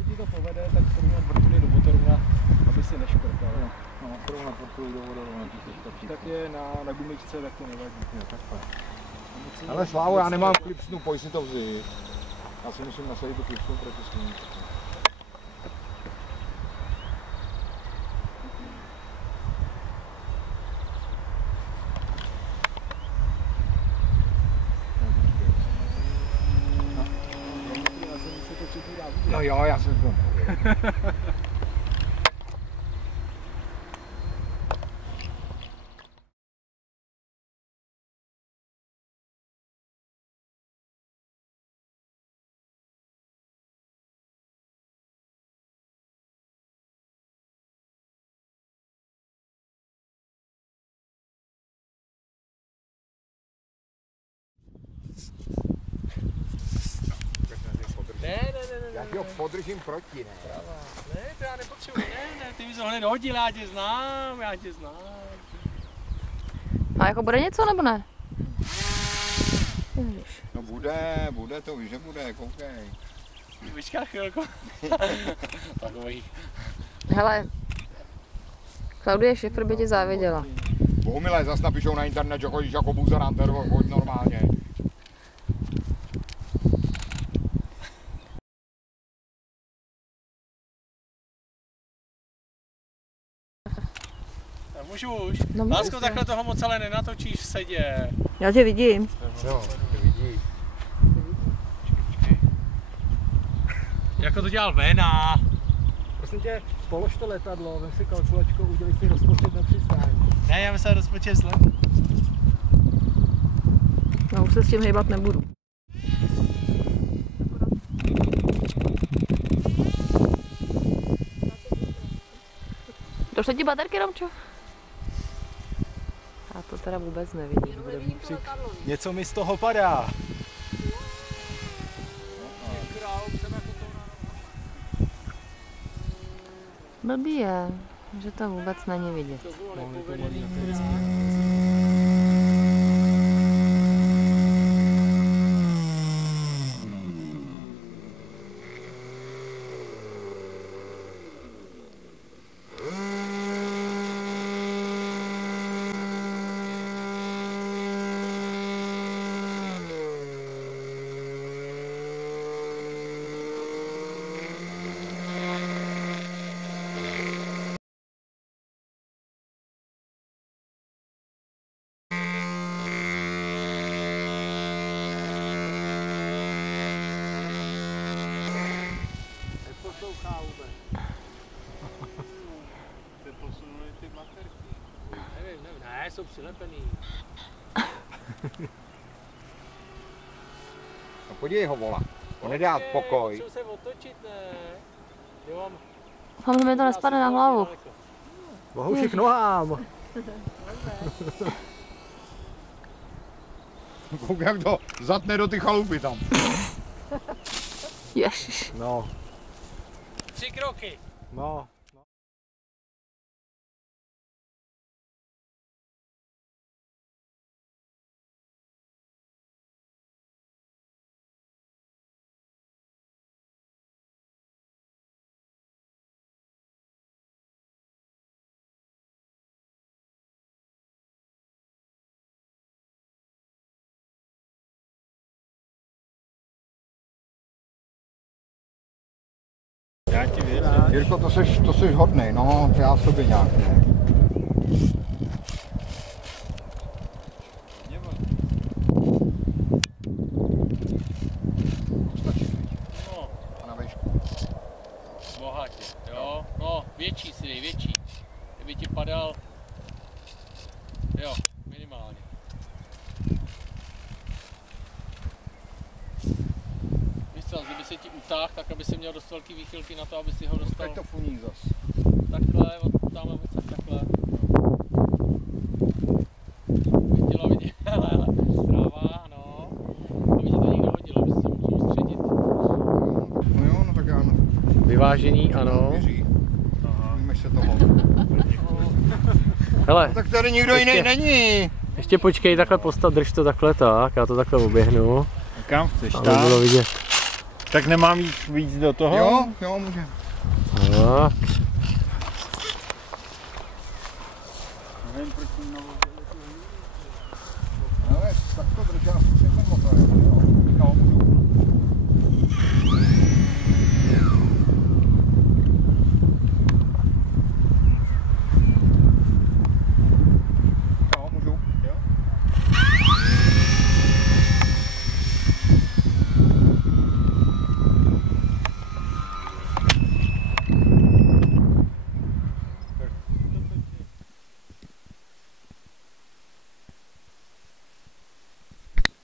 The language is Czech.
se ti to povede, tak srovnat vrtuly do motoruna, aby si neškrtal. No, srovnat vrtuly do vodorovna, tak je na gumičce, tak to nevadí. Jo, takhle. Ale Slávo, já nemám klipsnu, pojď si to vzít. Já si musím nasadit tu klipsnu proti sluníčku. No jo, já jsem to. Ne. Já ti ho podržím proti, ne? Ne, to já nepotřebuji, ne, ty mi to hned hodil, já tě znám. A jako bude něco nebo ne? No bude, to víš, že bude, koukej. Vyčká chvilku. Takový. Hele, Klaudie Schiffer by ti záviděla. Bohumile, zas napíšou na internet, že chodíš jako buzerant, choď normálně. Můžu už. No, Lásko, takhle toho moc ale nenatočíš v sedě. Já tě vidím. Jo, ty vidíš. Jako to dělal Vena. Prosím tě, polož to letadlo, vem si kalkulačku, udělej si rozpočet na přistání. Ne, já myslím rozpočet zle. No už se s tím hejbat nebudu. Došly ti baterky, Romčo? Já to teda vůbec nevidím. Něco mi z toho padá. Blbý je, že to vůbec není vidět. Neposlouchá vůbec. Se posunuli ty baterky. Nevím, ne, jsou přilepený. No podívej ho, vola. On nedá pokoj. Musím se otočit, ne? Jo, Hlavně mi to nespadne na hlavu. Bohušik nohám. Kouk, jak to zatne do ty chalupy tam. Ježiš. No. 3 kroky. No. Já ti věřím. Jirko, to seš hodnej, no, já sobě nějak, ne? No. A na výšku. Bohatě, jo. No, větší si dej, větší. Kdyby ti padal, jo, minimálně. Víš co, kdyby se ti utáhl, tak aby si měl dost velký výchylky na to, aby si ho dostal. Teď to funí zas. Takhle, od tamhle odsaď takhle. Viděla, hele, tráva, no. Aby ti to někdo hodil, aby si se mohl soustředit. No jo, no tak ano. Vyvážení, ano. Věří. Víme se toho. Hele, No tak tady nikdo jiný není. ještě počkej, takhle postav, drž to takhle tak, já to takhle oběhnu. Kam chceš? Aby bylo vidět. Tak nemám jít víc do toho? Jo, může. No. Ale tak to drží asi před ten motorem, jo? Jo, můžu.